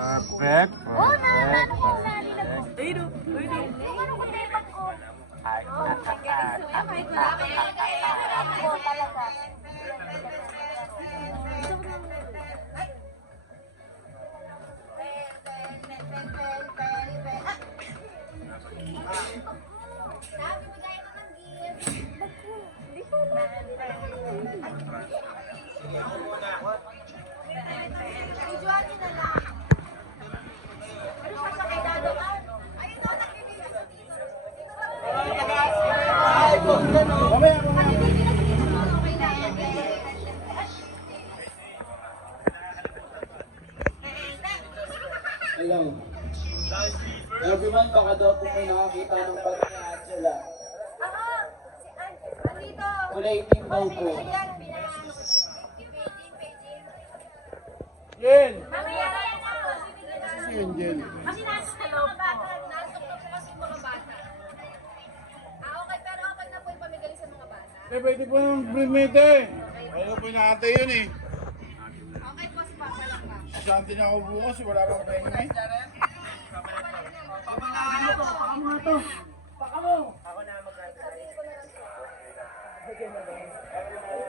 Perfect. Oo na, Perfect. paano kung nari na po? Ayun o. Ayun o. Paano kung taypan ko? Ay, Oo, talaga. Hello. Everyone, baka daw po may nakakita ng bag ni Angela. Ako, si Andito. Kulay itim daw po. Ayan, Jen! mamaya na yan ako. Si Angel. Kasi nasa sa mga bata. Nasok na po kasi yung mga bata. Okay, pero okay na po yung pamigali sa mga bata. Pwede po ng primete. Ayaw po na ate yun eh. Okay po, si Papa lang ba? Santi na ako bukas, wala kang pengen eh.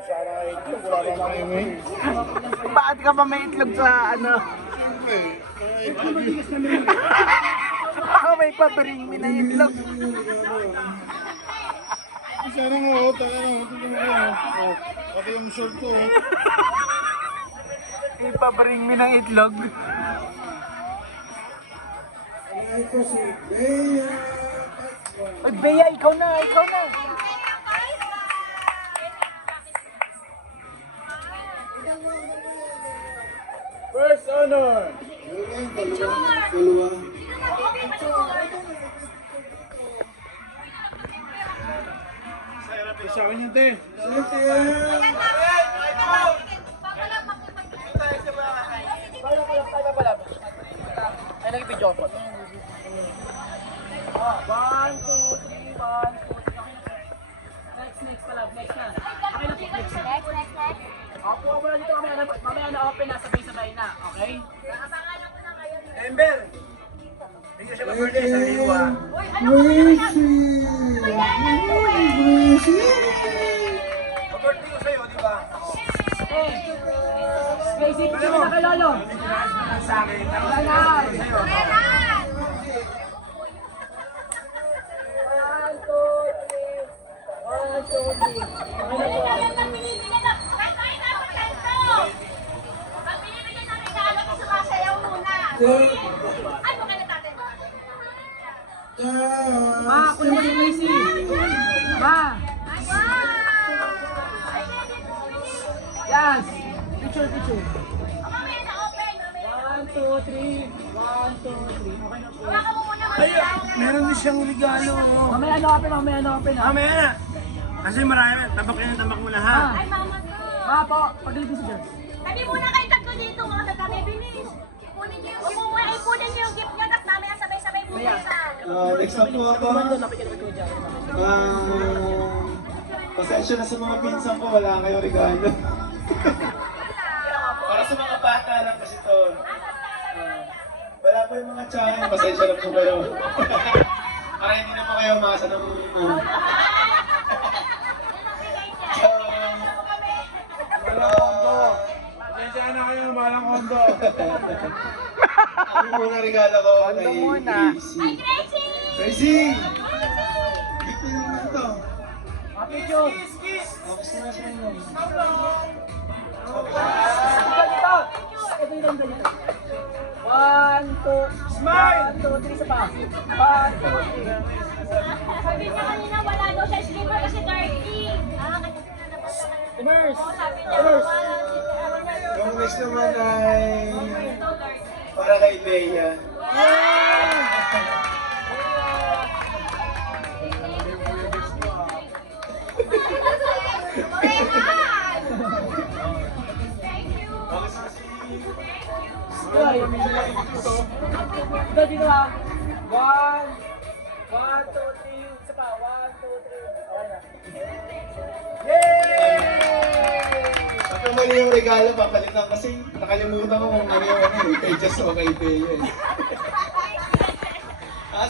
Sana itlog, wala kang pengen eh. Bakit ka ba may itlog sa ano? Baka may paparing mi na itlog. Sana nga ako, taga na, tignan mo yan. Oh, pati yung shirt ko. oh. May paparing mi ng itlog. Ay, Bea, ikaw na, ikaw na. First honor! Dalawa. Isa ka niyan, te. Ay, nag-video ko. 1, 2, 3, 1, 2, 3. Next pala, next na. Okay na po, next. Opo, wala dito kami, mamaya na open na, sabay-sabay na, okay? Ember! Hindi ko siya ma-birthday sa liwa. Ma-birthday ko sa'yo, di ba? Okay, sip siya na kay Lolo. Sa akin, tapos Wala na. sa'yo. 1, 2, 3. Ma, kunin mo si Tracy. Ma. Yes. Picture. 1, 2, 3. 1, 2, 3. Okay na po. Meron din siyang regalo. Mamaya na open, mamaya na open. Mamaya na. Kasi marami. Tabak yan, tabak mo na ha. Ma po, pag-ibig si Jess. Sabi muna kayo tatlo dito, mga tatami, bilis. Ipunin niyo yung gift niya, tapos mamaya sabay-sabay po kayo sa... Next up po ako. Pasensya na sa mga pinsan ko, wala kayong regalo. Para sa mga bata lang kasi to. Wala po yung mga tiyahin, pasensya na po kayo. Para hindi na po kayo umasa ng Pasensya na kayo, malang kondo. Ako muna regalo ko kay muna. Gracie. Gracie! Gift na naman ito. Picture. Tapos na sa inyo. Ito yung ganito. 1, 2, smile! 1, 2, 3 sa pa. 1, 2, 3. Sabi niya kanina, wala daw siya slipper kasi dirty. Immerse! Sabi niya, wala. Yung next naman ay para kay Bea. Ito dito ha. 1, 2, 3. Isa pa. 1, 2, 3. Okay na. Yay! Pagka mali yung regalo, papalitan kasi nakalimutan ko kung ano yung ano, kay Jess o kay Teo eh.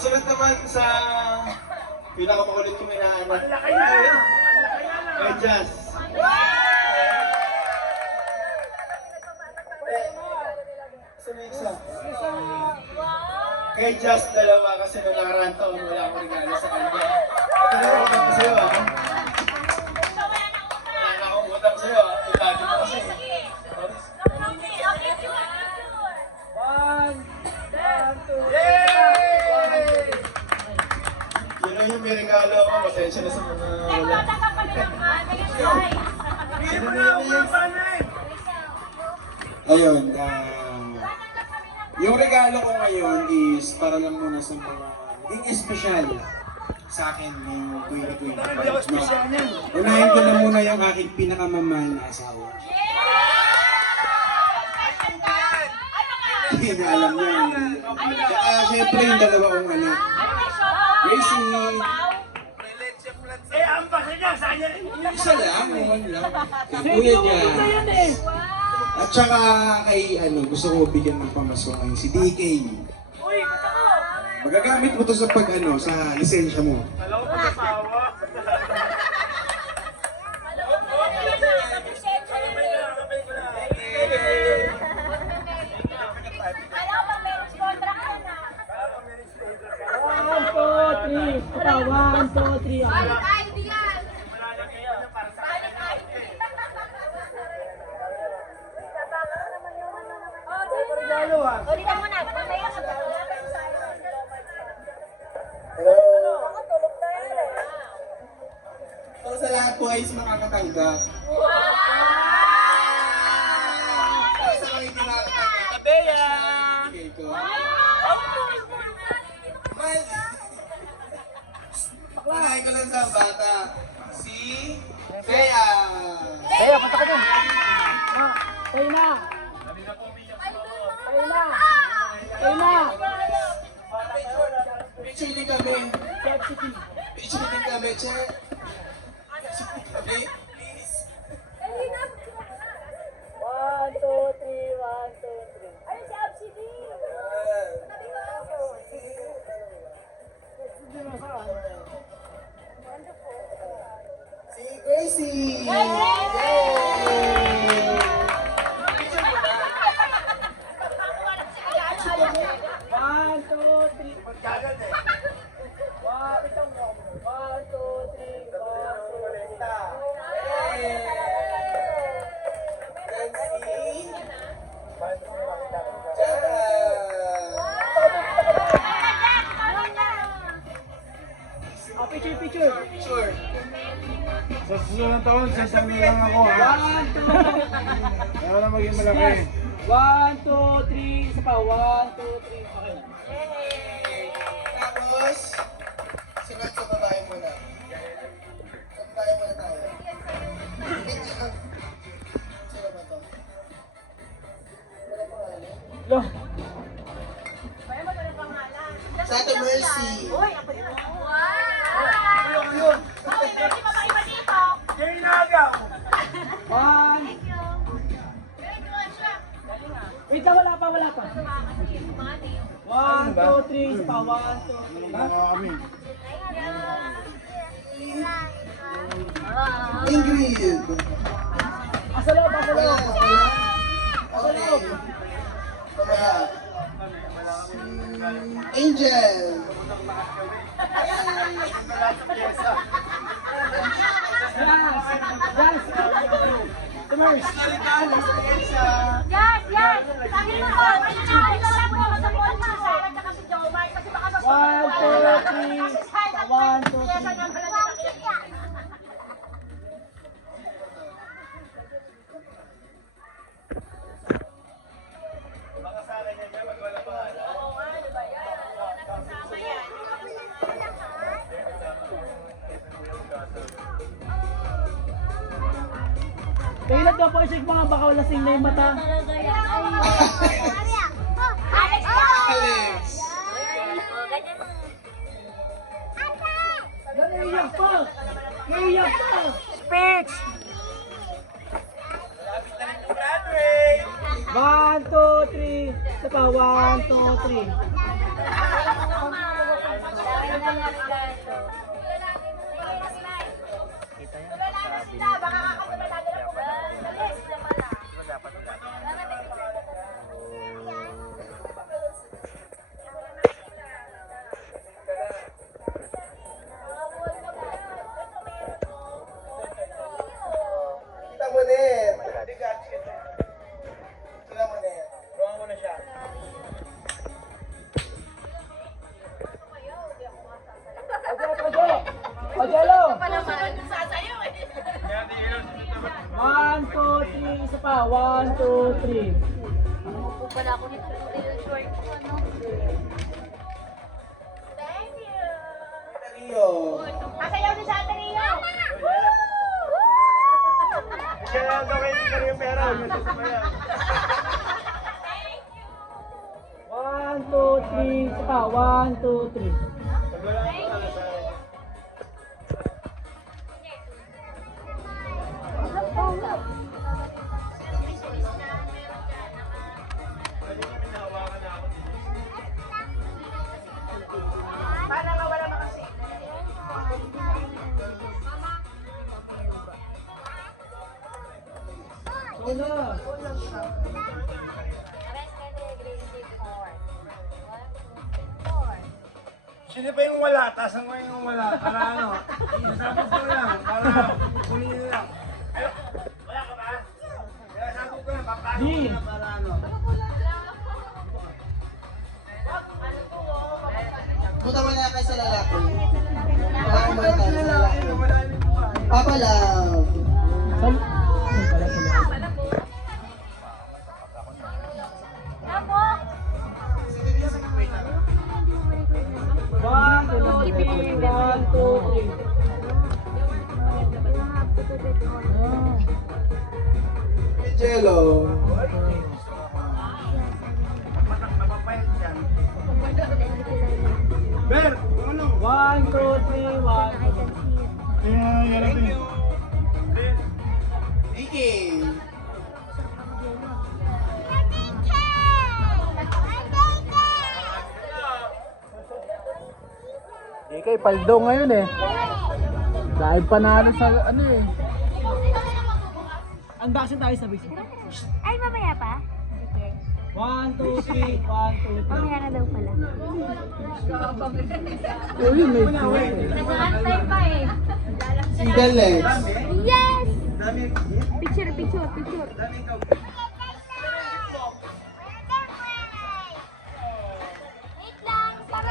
Sunod naman sa pinakamakulit kong inaanak. Kay Jess. Isa. Kay Jess, dalawa kasi nung nakaraan taon wala akong regalo sa kanya. Ito na rin utang ko sa'yo ah. Wala na akong utang sa'yo ah. Itagi mo kasi. Yun lang yung may regalo ako. Pasensya na sa mga wala. Ayun, yung regalo ko ngayon is para lang muna sa mga naging espesyal sa akin yung 2025. Unahin ko na muna yung aking pinakamamahal na asawa. Hindi na alam niya. Tsaka syempre yung dalawa kong anak. Gracie! Isa lang, one lang. Kay kuya niya. At saka kay gusto ko bigyan ng pamasko ngayon si DK. Magagamit mo to sa sa lisensya mo. One, two, three. Balik ID yan. O, dito muna. Mamaya ka ba? Hello! So sa lahat po ay makakatanggap. Sa mga hindi makakatanggap. Kabeya! Bigay ko. Mal! Panahin ko lang sa bata. Si Bea! Kaya, punta ka dun. Kayo na. Kayo na. Kayo na. Picture din kami. Substitute. Picture din kami, che. Please. One, two, three. One, two, three. Ayun si FCD. Si Gracie! One, two, three. One, two, three. Picture, picture. Sure. Sa susunod ng taon, sasama lang ako ha. One, two. Ayaw na maging malaki. One, two, three. Isa pa. One, two, three. Okay. Tapos, sunod sa babae muna. Sa babae muna tayo. Sino ba to? Wala pangalan. Lo. Sa Ate Mercy. Uy, ako yun. Wow! Okay, Mercy, papaiba dito. One. Wait lang, wala pa, wala pa. One, two, three. Isa pa. One, two, three. Mga kami. Ingrid. Asa loob, asa Wala. loob. Okay. Mamaya. Angel. Yes. Yes. Tumers. Yes, yes. Sabi mo ko, ay lang mo sa phone mo. Sarah at si Jomar kasi baka sa One, two, three. One, two, Yes, three. ano pala nila. Kailan daw po i-check mga baka wala sing na yung mata. Alex! Alex. Naiyak pa! Naiyak pa! Speech! two, three. Kita mo din. Kita mo din. Ruang mo na siya. Ojelo! One, two, three. Isa pa. One, two, three. Pala ako nito yung short ko, ano? Thank you! Rio. Kasayaw ni Santa Rio! Kaya gawin ko yung pera. One, two, three. Isa pa. One, two, three. Wala. Sino pa yung wala? Tasan mo yung wala. Para ano? Sabog ko lang. Para kunin nyo lang. Ay, wala ka ba? Kaya sabog ko lang. Papasok ko lang para ano. Buta mo na kayo sa lalaki. Wala akong mga tayo sa lalaki. Papa Love. Ay, pala sila. One, two, three. One, two, three. Jello. Ber, ano? One, two, three. One. Kaya yan natin. Vicky. Kay Paldo ngayon eh. Dahil panalo sa ano eh. Unboxing tayo sa base. Ay, mamaya pa? Sige. One, two, three. One, two, three. Mamaya na daw pala. Uy, may point. Nag-antay pa eh. Single legs. Yes! Picture, picture, picture. Wait lang, para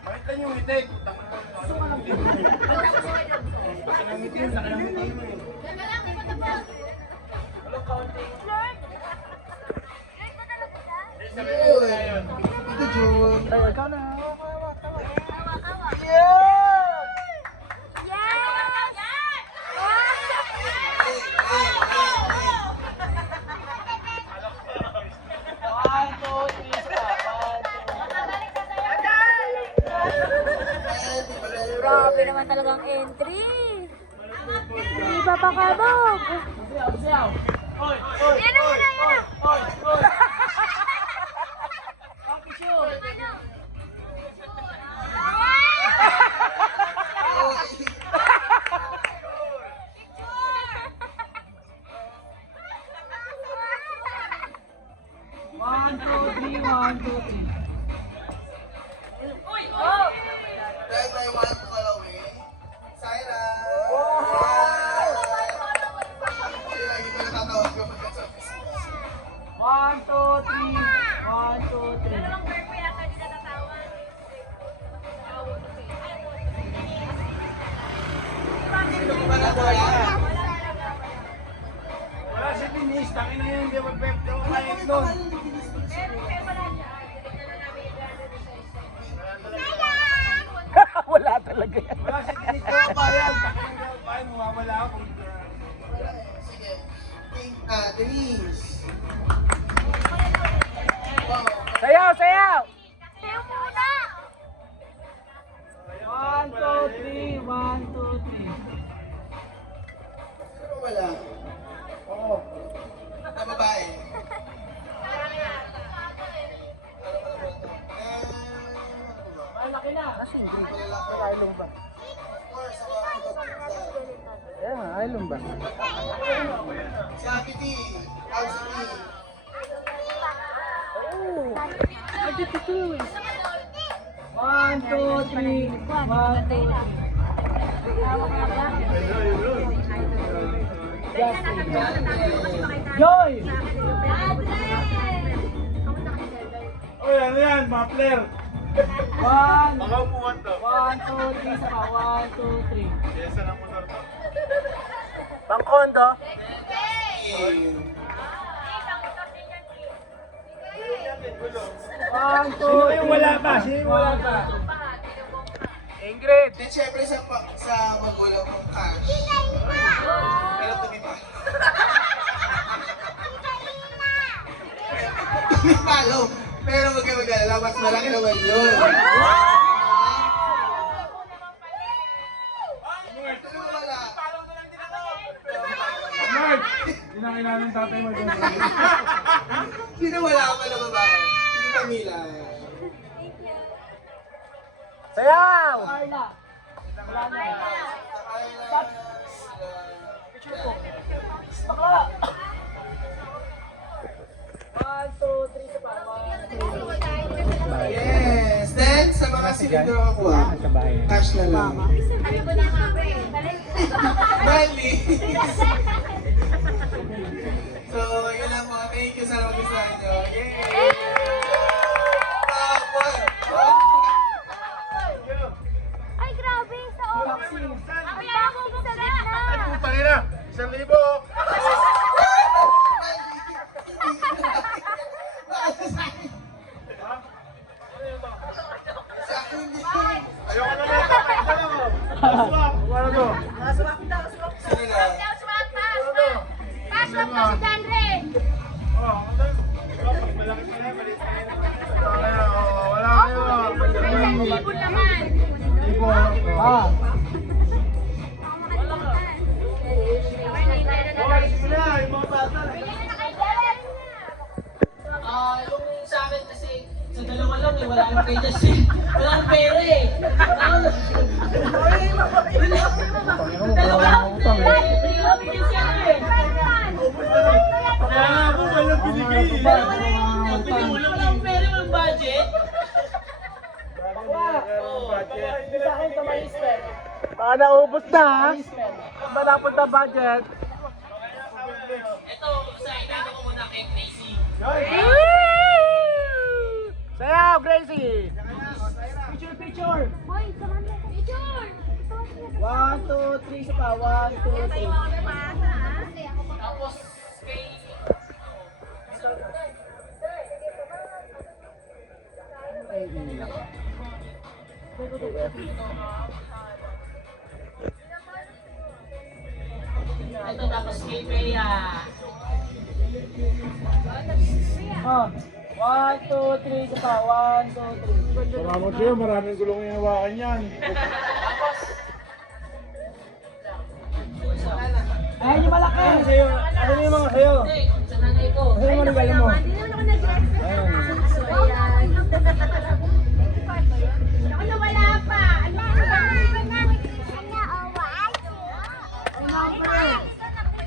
Bakit lang yung itik? Baka nang ngiti yun, laki ng ngiti mo eh. Teka lang, di pa tapos. Lord! Ito June. Ay, ikaw na. One, two, three, stop. One, two. Grabe naman talagang entry. Iba pa kabog. Sayaw, sayaw. Oy, oy, Yan na, oy, yan na, yan na. oy, oy, oy. Okay, sure. One, two, three, one, two, three. Then may one to call away. Syra. Lagi ko natatawag ko pagkasabis. One, two, three. One, two, three. Sino ko ba nawala? Wala si Denise, takin na yun, hindi mag-pepto. Kahit doon. Wala talaga yan. Wala si Denise, kaya bayad. Takin na yun, bayad, mawawala ako. Sige. Denise. Wow. Sayaw, sayaw! Sayo muna! One, two, three. One, two, three. Sino wala? Oo. Na babae. Okay na. Island ba? Island ba? Si Ate T. House T. One, two, three. One, two, three. Joy! Oy, ano yan, Mapler? One, Mga upuan to. one, two, three, sa pa. One, two, three. Kesa ng motor to. Pangkondo? One, two, Sino yung wala pa? Sino yung wala pa? Ingrid! Then syempre sa magulang kong cash. Pero tumipa. Tumipalo. Pero huwag kayo mag-alala, mas malaki naman yun. Sino wala? Mark! Kinakailangan ng tatay mo dyan. Sino wala ka na babae? Sino Camila? Sayaw! Carla. Wala na. Picture ko. Bakla! One, two, three, sa pa. One, two, three. Yes! Then, sa mga silid na nakakuha, cash na lang. Bali! So, yun lang po. Thank you sa mag-gustuhan nyo. Yay! Tapos! Ay, grabe. Sa oras. Ang yaman mo sa gitna. Putang ina! 1,000! Sa akin din. Ayoko na lang! Swap! Wala to! Sige lang. Swap, swap. Pasok mo si Dandre. Oh, malaki pa na, maliit pa na. Wala kayo! May 1,000 naman. Ah. Yung sa akin kasi, sa dalawa lang eh, wala nang paydas eh. Wala nang pera eh. Dalawa lang pera eh. Hindi ko mabigyan siya eh. Kaya nga ako, walang binigay eh. Walang pera, walang budget. Hindi sa akin ito may spend. Baka naubos na ha? May spend. Saan ba napunta budget? Ito, sa inano ko muna kay Gracie. Sayaw, Gracie! Picture, picture. Hoy, samahan mo. Picture. One, two, three, sa pa. One, two, three. Tapos, kay... Ito tapos kay Bea. Oh. 1, 2, 3, sa pa. 1, 2, 3. Salamat sa'yo, maraming gulong yung hawakan yan. Ayan yung malaki. Ano sa'yo? Ano yung mga sa'yo? Hindi, sa nanay ko. Ano yung mga regalo mo? Hindi naman ako nag-dress. Ako na wala pa. Ano ba?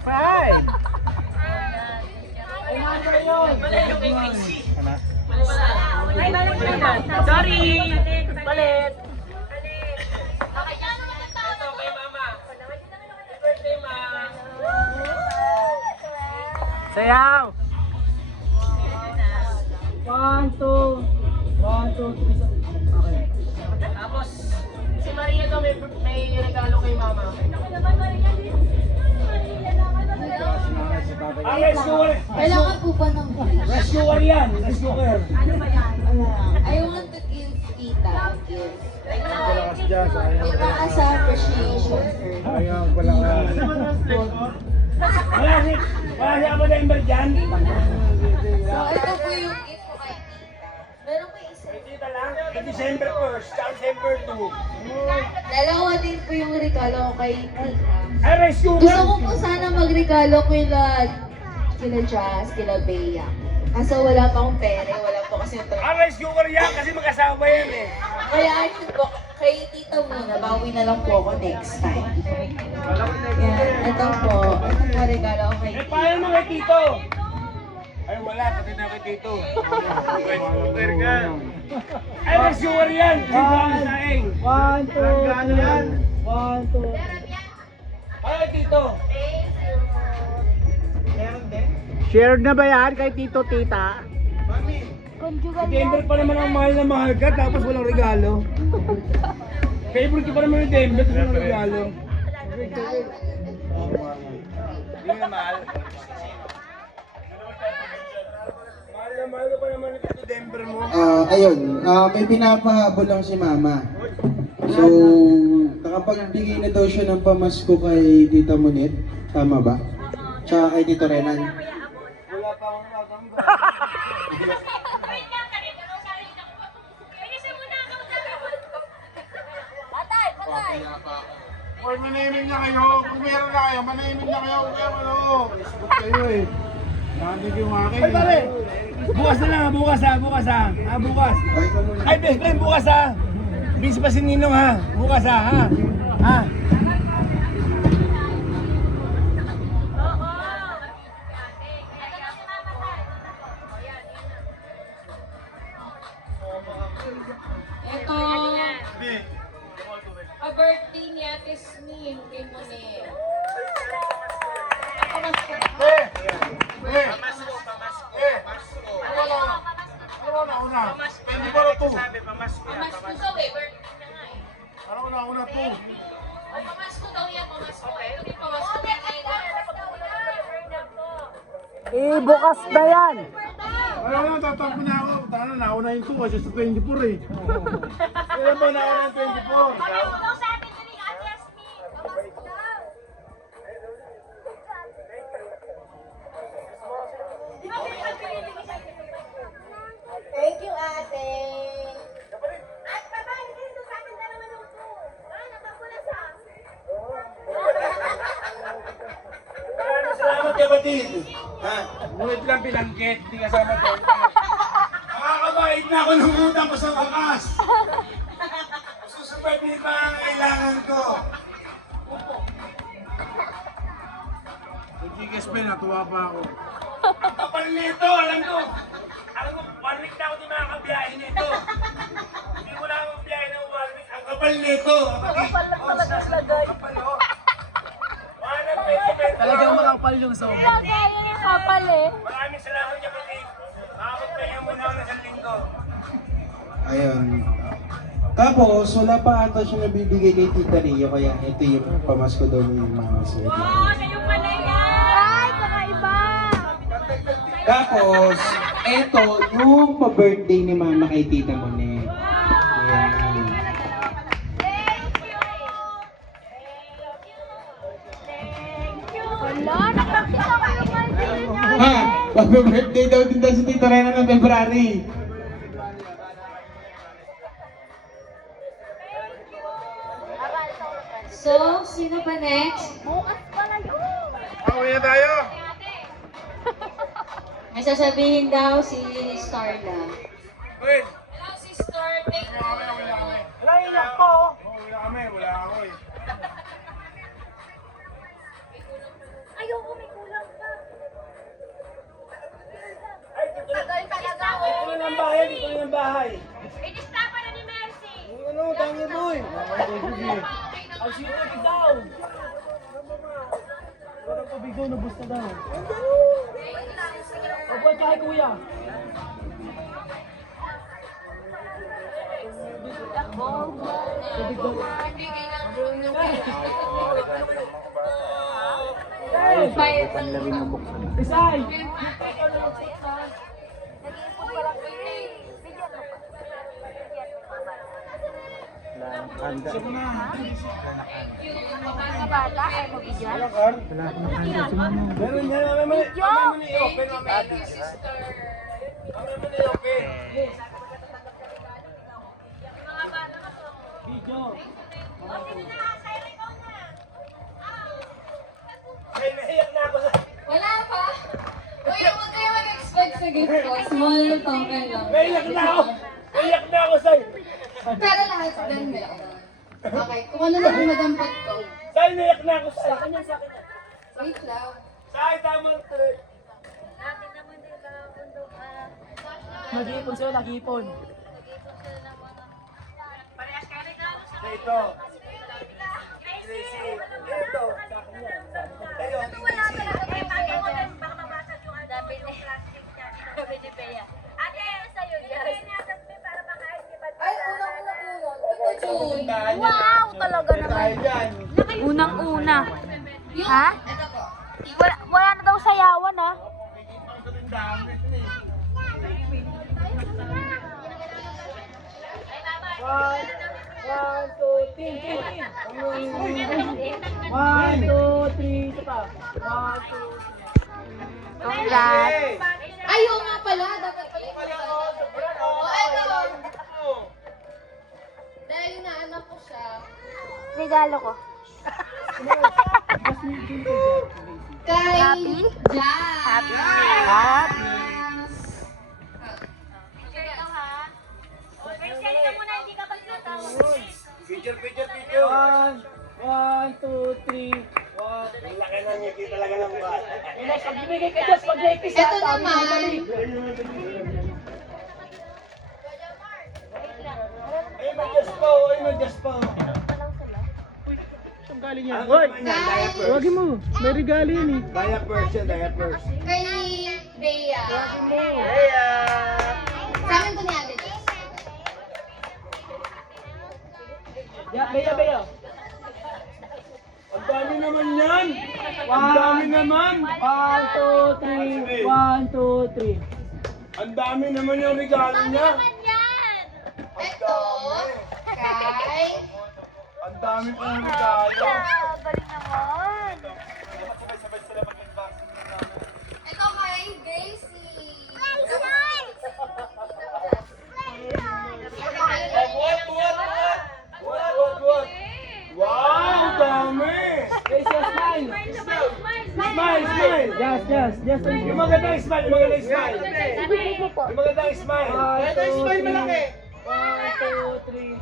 Five! Ay, number yun. Mali yung kay Gracie. Ano? Mali pala. Ay, mali. Sorry. Palit. Ito kay mama. Happy birthday, ma. Sayaw! 1, 2, 3. Okay. Tapos, si Maria to may regalo kay mama. Ah, rescuer! Kailangan po ba ng Rescuer yan! Rescuer! I want to give Tita a gift. Palakas dyan, sayang. Para sa appreciation for her. Sayang, palakas. Wala siya ba na imber dyan? So, ito po yung gift ko kay Tita. Meron ko isa. Dito lang, December 1st, tsaka December 2. Dalawa din po yung regalo ko kay Tita. Ay, rescuer! Gusto ko po sana magregalo kila Jazz, kila Bea. Kaso wala pa akong pere, wala po kasi yung Ah, rescuer yan kasi mag-asawa yan eh. Kaya ayun po, kay tita muna, bawi na lang po ako next time. Yan, ito po. Ito po regalo ko kay Eh, tita. paano mo kay Tito? Ay, wala. Pati na kay Tito. Ay, mag-sure yan. Tito ang saing. 1, 2, 1, 2. Ay, Tito. Shared na ba yan kay Tito, Tita? Denver pa naman ang mahal na mahal ka, tapos walang regalo. Favorite ko pa naman yung Denver, tapos walang regalo. Hindi na mahal. Mahal ka pa naman ito Denver mo. Ayun, may pinapahabol lang si Mama. So, nakapagbigay na daw siya ng pamasko kay Tita Monet. Tama ba? Tsaka kay Tito Renan. Wala pa akong natanggap. Hoy, manahimik na kayo. Kung meron na kayo, manahimik na kayo. Kung meron ano. Isbot kayo eh. Nakandig yung akin Ay, pare! Bukas na lang, bukas ha, bukas ha. Ah, bukas. Ay, best friend, bukas ha. Busy pa si Ninong ha. Bukas ha, ha. Ha? Ito, pa-birthday ni Ate Sneem kay Monet. Ako mas ko. Ano na una? Hindi ba na to? Pamasko daw eh, birthday na nga eh. Ano na una to? O, pamasko daw yan, pamasko. Ito din pamasko niya ngayon. Bukas na yan! Ano na, tatampo na ako. Tana, nauna yung 2 kasi sa 24 eh. Kailan ba nauna yung 24? Thank you, ate. Salamat kapatid. Ha? Ngunit lang pinanggit, hindi kasama doon. Nakakabayad na ako ng utang ko sa wakas. Susupay din pa ang kailangan ko. Sa Gcash pa, natuwa pa ako. Ang kapal nito, alam ko. Alam ko, 1 week na ako di makakabiyahe nito. Hindi ko na ako biyahe ng 1 week. Ang kapal nito. Kapal lang talaga ilagay. Kapal oh. Talagang makapal yung soba. Kapal eh. Maraming salamat kapatid. Makakapagpahinga muna ako ng 1 linggo. Ayun. Tapos, wala pa ata siya nabibigay kay Tita Rio, kaya ito yung pamasko daw ni Mama Sweet. Kayo pala yan! Ay, kakaiba! Tapos, ito yung pa-birthday ni Mama kay Tita Monet. Ayan. Wala, nakakita ko yung birthday niya. Ha! Pa-birthday daw din daw si Tito Rena ng February. So, sino ba next? Bukas pala yun! Pauwi na tayo! May sasabihin daw si Starla. Wait. Hello, sister. Thank you. Wala kami. Naiyak ko! Wala kami, wala ako eh. Ayoko, may kulang pa. Ay, dito na. Tagal talaga. Dito na ng bahay, dito na ng bahay. Inista pa na ni Mercy. Ano, tangi boy. Ang sino daw! Walang tubig daw, nabus na daw. Opo, kay kuya. Tubig daw. Isay! Nag-iipon pa lang kayo eh. Bigyan mo pa. Bigyan mo pa. Mga bata ay mabigyan. Meron yan, mamaya mo na i-open, mamaya na. Mamaya mo na i-open. Video. Ay, naiyak na ako sa... Wala pa? Kuya, huwag kayo mag-expect sa gift ko. Small token lang. Naiyak na ako. Naiyak na ako sa'yo. Pero lahat ganda. Okay, kung ano na ang nadampot ko. Sa'yo, naiyak na ako sa'yo. Sa akin yan, sa akin yan. Wait lang. Sa'yo, tama ito. Nag-iipon sila, nag-iipon. Ito. Tracy. Ito. Kayo, Wala Tracy. talaga kayo tayo mo din. Baka mabasag yung sabi ni Sabi ni Bea. Ate, sa'yo yan. Ay, unang-una. Wow, talaga naman. Tayo dyan. Unang-una. Ha? Ito po. Wala na daw sayawan, ha? Ang dami ito eh. One, two, three. One, two, three. Isa pa. One, two, three. Congrats. Ay, oo nga pala. Dapat pala yung ito. Dahil naanak ko siya. Regalo ko. Kay Happy? Jazz. Happy. Happy. Picture, picture, picture. One, two, three. One. Ang laki ng ngiti talaga ng bata. Next, pag ibigay kay Diyos, pag naipis Ito naman. Ay, may Diyos po. Ay, may Diyos po. Saan galing yan? Hoy! Diapers. mo. May regalo yun eh. Diapers yan, diapers. Kay Bea. Heya! Sa akin to ni Ate Jess. Yeah, Bea. Ang dami naman yan! Ang dami naman! One, two, three. One, two, three. Ang dami naman yung regalo niya! Ito. Kay Ang dami pa ng regalo! Galing naman. Ito kay Daisy. What? Wow! Ang dami! Yes, smile. Smile! Yes. Yung magandang smile! Yung magandang smile! Ibigay ko po. Yung magandang smile! One, two, three. One, two, three.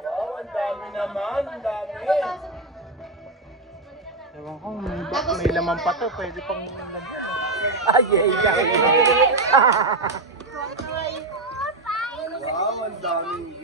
Wow! Ang dami naman! Ang dami! Tapos may laman pa to. Wow! Ang dami!